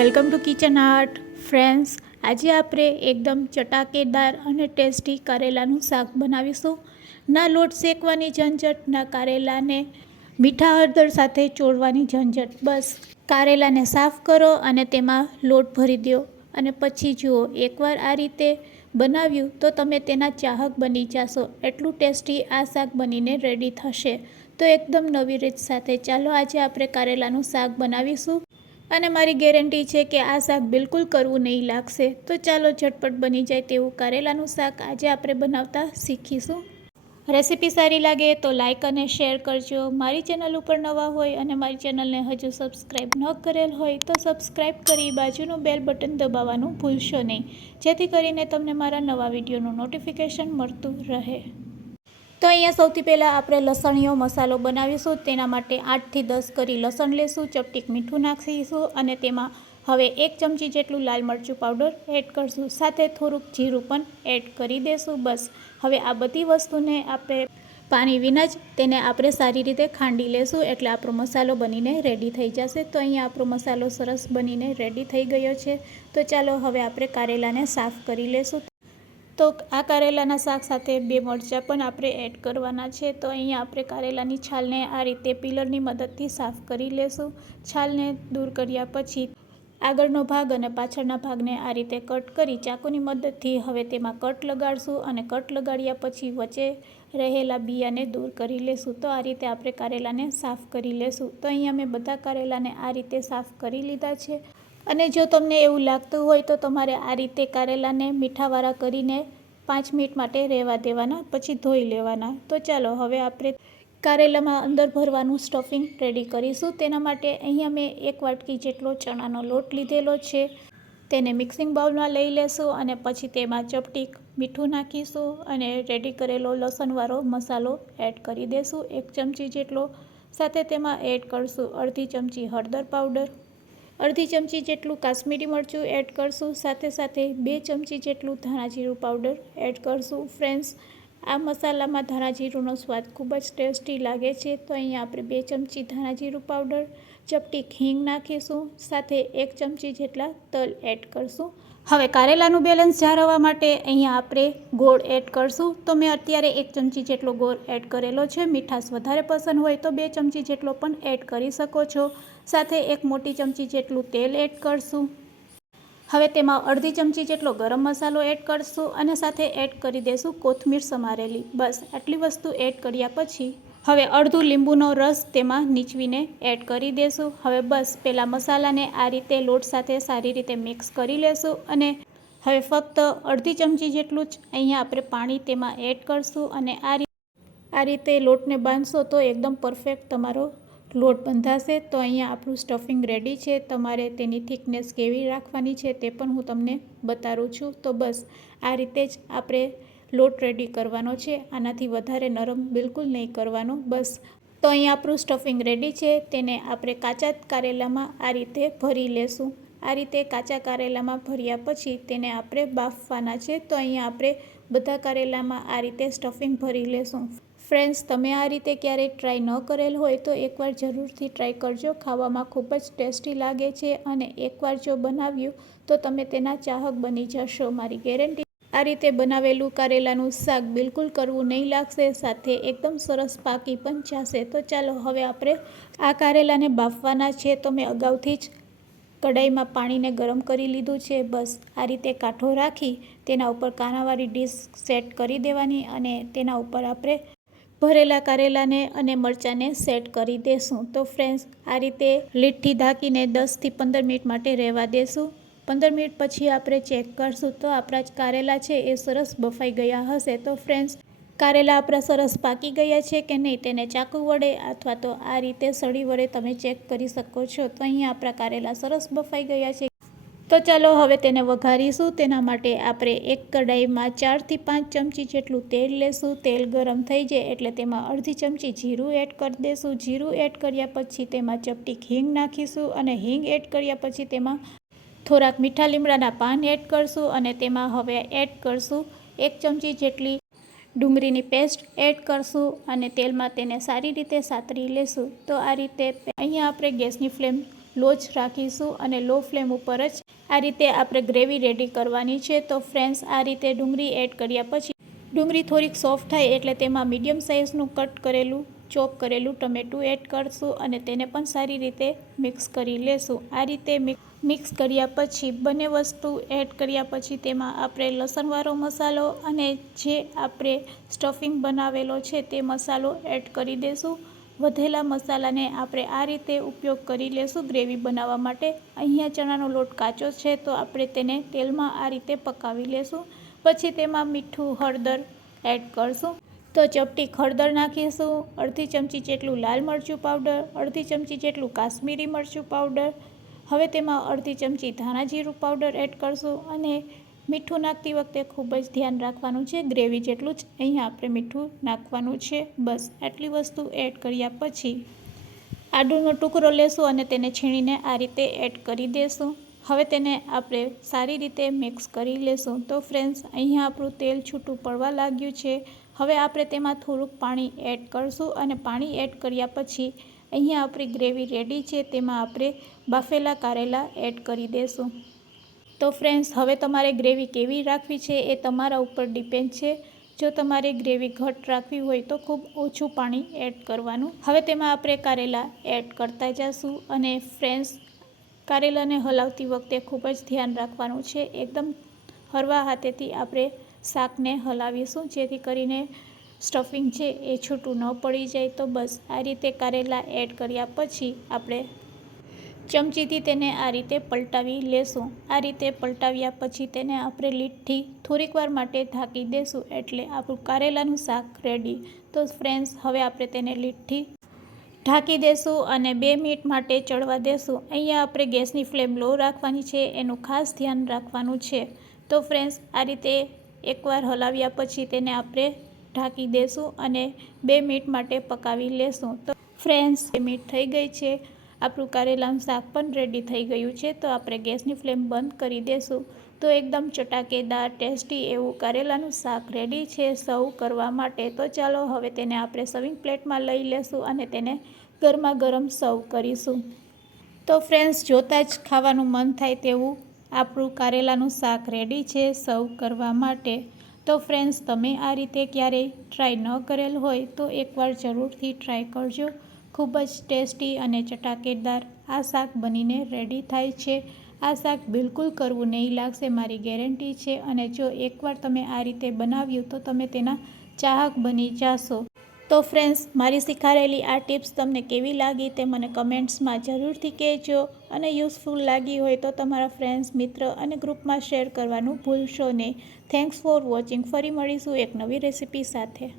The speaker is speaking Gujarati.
Welcome to kitchen art. Friends, આજે આપણે એકદમ ચટાકેદાર અને ટેસ્ટી કારેલાનું શાક બનાવીશું. ના લોટ શેકવાની ઝંઝટ, ના કારેલાને મીઠા હળદર સાથે ચોળવાની ઝંઝટ. બસ, કારેલાને સાફ કરો અને તેમાં લોટ ભરી દો. અને પછી જુઓ, એકવાર આ રીતે બનાવ્યું તો તમે તેના ચાહક બની જશો. એટલું ટેસ્ટી આ શાક બનીને રેડી થશે. તો એકદમ નવી રીત સાથે ચાલો, આજે આપણે કારેલાનું શાક બનાવીશું. અને મારી ગેરંટી છે કે આ શાક બિલકુલ કરવું નહીં લાગશે. તો ચાલો ઝટપટ બની જાય તેવું કારેલાનું શાક આજે આપણે બનાવતા શીખીશું. રેસીપી સારી લાગે તો લાઇક અને શેર કરજો. મારી ચેનલ ઉપર નવા હોય અને મારી ચેનલને હજુ સબસ્ક્રાઈબ ન કરેલ હોય તો સબસ્ક્રાઈબ કરી બાજુનું બેલ બટન દબાવવાનું ભૂલશો નહીં. જેથી કરીને તમને મારા નવા વિડીયોનું નોટિફિકેશન મળતું રહે. તો અહીંયા સૌથી પહેલાં આપણે લસણીયો મસાલો બનાવીશું, તેના માટે આઠથી દસ કરી લસણ લેશું ચપટીક મીઠું નાખીશું અને તેમાં હવે એક ચમચી જેટલું લાલ મરચું પાવડર એડ કરશું. સાથે થોડુંક જીરું પણ એડ કરી દેશું. બસ. હવે આ બધી વસ્તુને આપણે પાણી વિના જ તેને આપણે સારી રીતે ખાંડી લેશું. એટલે આપણો મસાલો બનીને રેડી થઈ જશે. તો અહીંયા આપણો મસાલો સરસ બનીને રેડી થઈ ગયો છે. તો ચાલો હવે આપણે કારેલાને સાફ કરી લેશું. તો આ કારેલાના શાક સાથે બે મરચાં પણ આપણે એડ કરવાના છે. તો અહીંયા આપણે કારેલાની છાલને આ રીતે પિલરની મદદથી સાફ કરી લેશું. છાલને દૂર કર્યા પછી આગળનો ભાગ અને પાછળના ભાગને આ રીતે કટ કરી ચાકુની મદદથી હવે તેમાં કટ લગાડશું અને કટ લગાડ્યા પછી વચ્ચે રહેલા બિયાને દૂર કરી લેશું. તો આ રીતે આપણે કારેલાને સાફ કરી લેશું. તો અહીંયા મેં બધા કારેલાને આ રીતે સાફ કરી લીધા છે. અને જો તમને એવું લાગતું હોય તો તમારે આ રીતે કારેલાને મીઠાવાળા કરીને પાંચ મિનિટ માટે રહેવા દેવાના, પછી ધોઈ લેવાના. તો ચાલો, હવે આપણે કારેલામાં અંદર ભરવાનું સ્ટફિંગ રેડી કરીશું. તેના માટે અહીંયા મેં એક વાટકી જેટલો ચણાનો લોટ લીધેલો છે. તેને મિક્સિંગ બાઉલમાં લઈ લેશું અને પછી તેમાં ચપટી મીઠું નાખીશું અને રેડી કરેલો લસણવાળો મસાલો એડ કરી દેશું. એક ચમચી જેટલો. સાથે તેમાં એડ કરશું અડધી ચમચી હળદર પાવડર. અડધી ચમચી જેટલું કાશ્મીરી મરચું એડ કરશું. સાથે સાથે બે ચમચી જેટલું ધાણા જીરું પાવડર એડ કરશું. ફ્રેન્ડ્સ આ મસાલામાં ધાણા જીરુંનો સ્વાદ ખૂબ જ ટેસ્ટી લાગે છે. તો અહીંયા આપણે બે ચમચી ધાણા જીરું પાવડર, ચપટી હિંગ નાખીશું, સાથે એક ચમચી જેટલા તલ એડ કરશું. હવે કારેલાનું બેલેન્સ જાળવવા માટે અહીંયા આપણે ગોળ એડ કરશું. તો મેં અત્યારે એક ચમચી જેટલો ગોળ એડ કરેલો છે. મીઠાશ વધારે પસંદ હોય તો બે ચમચી જેટલો પણ એડ કરી શકો છો. સાથે એક મોટી ચમચી જેટલું તેલ એડ કરશું. હવે તેમાં અડધી ચમચી જેટલો ગરમ મસાલો એડ કરશું અને સાથે એડ કરી દેશું કોથમીર સમારેલી. બસ, આટલી વસ્તુ એડ કર્યા પછી હવે અડધું લીંબુનો રસ તેમાં નીચવીને એડ કરી દેશું. હવે બસ પહેલાં મસાલાને આ રીતે લોટ સાથે સારી રીતે મિક્સ કરી લેશું અને હવે ફક્ત અડધી ચમચી જેટલું જ અહીંયા આપણે પાણી તેમાં એડ કરશું અને આ આ રીતે લોટને બાંધશો તો એકદમ પરફેક્ટ તમારો લોટ બંધાશે, તો અહીંયા આપણું સ્ટફિંગ રેડી છે. તમારે તેની થિકનેસ કેવી રાખવાની છે તે પણ હું તમને બતાવું છું. તો બસ, આ રીતે જ આપણે લોટ રેડી કરવાનો છે. આનાથી વધારે નરમ બિલકુલ નહીં કરવાનો. બસ, તો અહીંયા આપણું સ્ટફિંગ રેડી છે. તેને આપણે કાચા કારેલામાં આ રીતે ભરી લેશું. આ રીતે કાચા કારેલામાં ભર્યા પછી તેને આપણે બાફવાના છે. તો અહીંયા આપણે બધા કારેલામાં આ રીતે સ્ટફિંગ ભરી લેશું. ફ્રેન્ડ્સ તમે આ રીતે ક્યારેય ટ્રાય ન કરેલ હોય તો એકવાર જરૂરથી ટ્રાય કરજો. ખાવામાં ખૂબ જ ટેસ્ટી લાગે છે અને એકવાર જો બનાવ્યું તો તમે તેના ચાહક બની જશો. મારી ગેરંટી આ રીતે બનાવેલું કારેલાનું શાક બિલકુલ કરવું નહીં લાગશે, સાથે એકદમ સરસ પાકી પણ જશે. તો ચાલો હવે આપણે આ કારેલાને બાફવાના છે. તો મેં અગાઉથી જ કઢાઈમાં પાણીને ગરમ કરી લીધું છે. બસ આ રીતે કાંઠો રાખી તેના ઉપર કાનાવાળી ડીશ સેટ કરી દેવાની અને તેના ઉપર આપણે ભરેલા કારેલાને અને મરચાંને સેટ કરી દેશું. તો ફ્રેન્ડ્સ આ રીતે લીટથી ઢાંકીને દસથી પંદર મિનિટ માટે રહેવા દેશું. પંદર મિનિટ પછી આપણે ચેક કરશું તો આપણા જ કારેલા છે એ સરસ બફાઈ ગયા હશે. તો ફ્રેન્ડ્સ કારેલા આપણા સરસ પાકી ગયા છે કે નહીં તેને ચાકુ વડે અથવા તો આ રીતે સળી વડે તમે ચેક કરી શકો છો. તો અહીંયા આપણા કારેલા સરસ બફાઈ ગયા છે. તો ચાલો હવે તેને વઘારીશું. તેના માટે આપણે એક કઢાઈમાં ચારથી પાંચ ચમચી જેટલું તેલ લેશું. તેલ ગરમ થઈ જાય એટલે તેમાં અડધી ચમચી જીરું એડ કરી દઈશું જીરું એડ કર્યા પછી તેમાં ચપટીક હિંગ નાખીશું અને હિંગ એડ કર્યા પછી તેમાં થોડાક મીઠા લીમડાના પાન એડ કરશું અને તેમાં હવે એડ કરશું એક ચમચી જેટલી ડુંગળીની પેસ્ટ એડ કરશું અને તેલમાં તેને સારી રીતે સાતરી લેશું. તો આ રીતે અહીંયા આપણે ગેસની ફ્લેમ લો જ રાખીશું અને લો ફ્લેમ ઉપર જ આ રીતે આપણે ગ્રેવી રેડી કરવાની છે. તો ફ્રેન્ડ્સ, આ રીતે ડુંગળી એડ કર્યા પછી ડુંગળી થોડીક સોફ્ટ થાય એટલે તેમાં મીડિયમ સાઇઝનું કટ કરેલું, ચોપ કરેલું ટમેટું એડ કરશું અને તેને પણ સારી રીતે મિક્સ કરી લેશું. આ રીતે મિક્સ કર્યા પછી બંને વસ્તુ એડ કર્યા પછી તેમાં આપણે લસણવાળો મસાલો અને જે આપણે સ્ટફિંગ બનાવેલો છે તે મસાલો એડ કરી દેશું. વધેલા મસાલાને આપણે આ રીતે ઉપયોગ કરી લેશું ગ્રેવી બનાવવા માટે. અહીંયા ચણાનો લોટ કાચો છે તો આપણે તેને તેલમાં આ રીતે પકાવી લેશું. પછી તેમાં મીઠું હળદર એડ કરશું. તો ચપટી હળદર નાખીશું, અડધી ચમચી જેટલું લાલ મરચું પાવડર, અડધી ચમચી જેટલું કાશ્મીરી મરચું પાવડર. હવે તેમાં અડધી ચમચી ધાણા જીરું પાવડર એડ કરશું અને મીઠું નાખતી વખતે ખૂબ જ ધ્યાન રાખવાનું છે. ગ્રેવી જેટલું જ અહીંયા આપણે મીઠું નાખવાનું છે. બસ, આટલી વસ્તુ એડ કર્યા પછી આદુનો ટુકડો લેશું અને તેને છીણીને આ રીતે એડ કરી દેશું. હવે તેને આપણે સારી રીતે મિક્સ કરી લેશું. તો ફ્રેન્ડ્સ, અહીંયા આપણું તેલ છૂટું પડવા લાગ્યું છે. હવે આપણે તેમાં થોડુંક પાણી એડ કરશું અને પાણી એડ કર્યા પછી અહીંયા આપણી ગ્રેવી રેડી છે. તેમાં આપણે બાફેલા કારેલા એડ કરી દેશું. તો ફ્રેન્ડ્સ, હવે તમારે ગ્રેવી કેવી રાખવી છે એ તમારા ઉપર ડિપેન્ડ છે. જો તમારે ગ્રેવી ઘટ રાખવી હોય તો ખૂબ ઓછું પાણી એડ કરવાનું. હવે તેમાં આપણે કારેલા એડ કરતા જઈશું અને ફ્રેન્ડ્સ, કારેલાને હલાવતી વખતે ખૂબ જ ધ્યાન રાખવાનું છે. એકદમ હરવા હાથેથી આપણે શાકને હલાવીશું, જેથી કરીને સ્ટફિંગ છે એ છૂટું ન પડી જાય. તો બસ, આ રીતે કારેલા એડ કર્યા પછી આપણે ચમચીથી તેને આ રીતે પલટાવી લેશું. આ રીતે પલટાવ્યા પછી તેને આપણે લીટથી થોડીક વાર માટે ઢાંકી દેશું એટલે આપણું કારેલાનું શાક રેડી તો ફ્રેન્ડ્સ હવે આપણે તેને લીટથી ઢાંકી દેશું અને બે મિનિટ માટે ચડવા દેશું. અહીંયા આપણે ગેસની ફ્લેમ લો રાખવાની છે, એનું ખાસ ધ્યાન રાખવાનું છે. તો ફ્રેન્ડ્સ આ રીતે એકવાર હલાવ્યા પછી તેને આપણે ઢાંકી દેશું અને બે મિનિટ માટે પકાવી લેશું. તો ફ્રેન્ડ્સ બે મિનિટ થઈ ગઈ છે. આપણું કારેલાનું શાક પણ રેડી થઈ ગયું છે, તો આપણે ગેસની ફ્લેમ બંધ કરી દેશું. તો એકદમ ચટાકેદાર ટેસ્ટી એવું કારેલાનું શાક રેડી છે સર્વ કરવા માટે. તો ચાલો હવે તેને આપણે સર્વિંગ પ્લેટમાં લઈ લેશું અને તેને ગરમા ગરમ સર્વ કરીશું. તો ફ્રેન્ડ્સ જોતાં જ ખાવાનું મન થાય તેવું આપણું કારેલાનું શાક રેડી છે સર્વ કરવા માટે. તો ફ્રેન્ડ્સ તમે આ રીતે ક્યારેય ટ્રાય ન કરેલ હોય તો એકવાર જરૂરથી ટ્રાય કરજો. ખૂબ જ ટેસ્ટી અને ચટાકેદાર આ શાક બનીને રેડી થાય છે. આ શાક બિલકુલ કરવું નહીં લાગશે, મારી ગેરંટી છે. અને જો એકવાર તમે આ રીતે બનાવ્યું તો તમે તેના ચાહક બની જશો. તો ફ્રેન્ડ્સ મારી શીખારેલી આ ટિપ્સ તમને કેવી લાગી તે મને કમેન્ટ્સમાં જરૂરથી કહેજો. અને યુઝફુલ લાગી હોય તો તમારા ફ્રેન્ડ્સ મિત્ર અને ગ્રુપમાં શેર કરવાનું ભૂલશો નહીં. થેન્ક્સ ફોર વોચિંગ ફરી મળીશું એક નવી રેસિપી સાથે.